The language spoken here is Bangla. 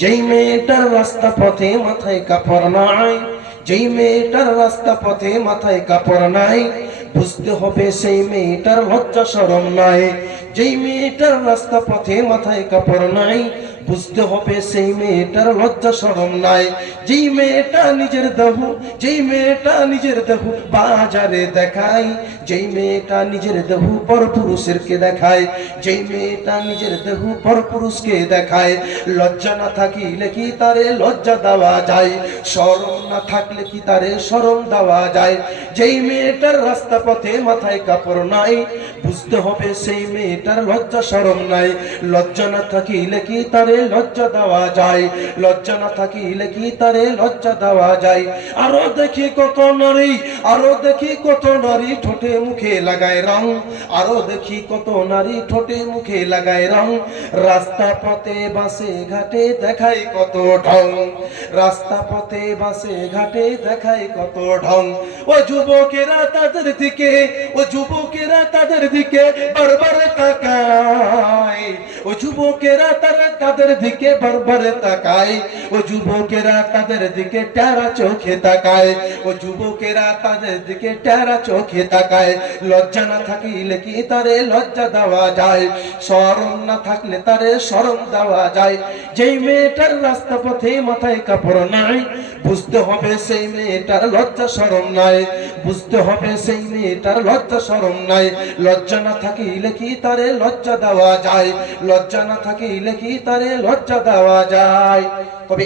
যেই মেয়েটার রাস্তা পথে মাথায় কাপড় নাই, যেই মেয়েটার রাস্তা পথে মাথায় কাপড় নাই, বুঝতে হবে সেই মেয়েটার লজ্জা সরম নাই। যেই মেয়েটার রাস্তা পথে মাথায় কাপড় নাই বুঝতে হবে সেই মেয়েটার লজ্জা সরম নাই। যেই মেয়েটা নিজের দেহ, যেই মেয়েটা নিজের দেহ বাজারে দেখায়, যেই মেয়েটা নিজের দেহ পর পুরুষেরকে দেখায়, যেই মেয়েটা নিজের দেহ পর পুরুষকে দেখায়। লজ্জা না থাকিলে কি তারে লজ্জা দেওয়া যায়? সরম না থাকলে কি তারে সরম দেওয়া যায়? যেই মেয়েটার রাস্তা পথে মাথায় কাপড় নাই, বুঝতে হবে সেই মেয়েটার লজ্জা সরম নাই। লজ্জা না থাকিলে কি তারে লজ্জা দেওয়া যায়? লজ্জা না থাকিলে কি তারে লজ্জা দেওয়া যায়? আরও দেখি কত নারী আরও দেখি কত নারী ঠোঁটে মুখে লাগায় রং। আরও দেখি কত নারী ঠোঁটে মুখে লাগায় রং। রাস্তা পথে, বাসে, ঘাটে দেখায় কত ঢং। রাস্তা পথে, বাসে, ঘাটে দেখায় কত ঢং। ও যুবকেরা তাদের দিকে, ও যুবকেরা তাদের দিকে বারবার তাকায়। যুবকেরা তারা তাদের দিকে বারবার তাকায়। ও যুবকেরা তাদের দিকে টেরা চোখে তাকায়। ও যুবকেরা তাদের দিকে টেরা চোখে তাকায়। লজ্জা না থাকিলে কি তারে লজ্জা দেওয়া যায়? শরম না থাকলে তারে শরম দেওয়া যায়। যেই মেয়েটার রাস্তা পথে মাথায় কাপড় নাই, বুঝতে হবে সেই মেয়েটার লজ্জা শরম নাই। বুঝতে হবে সেই মেয়েটার লজ্জা শরম নাই। লজ্জা না থাকিলে কি তারে লজ্জা দেওয়া যায়? লজ্জা না থাকিলে কি তারে লজ্জা দেওয়া যায়? তবে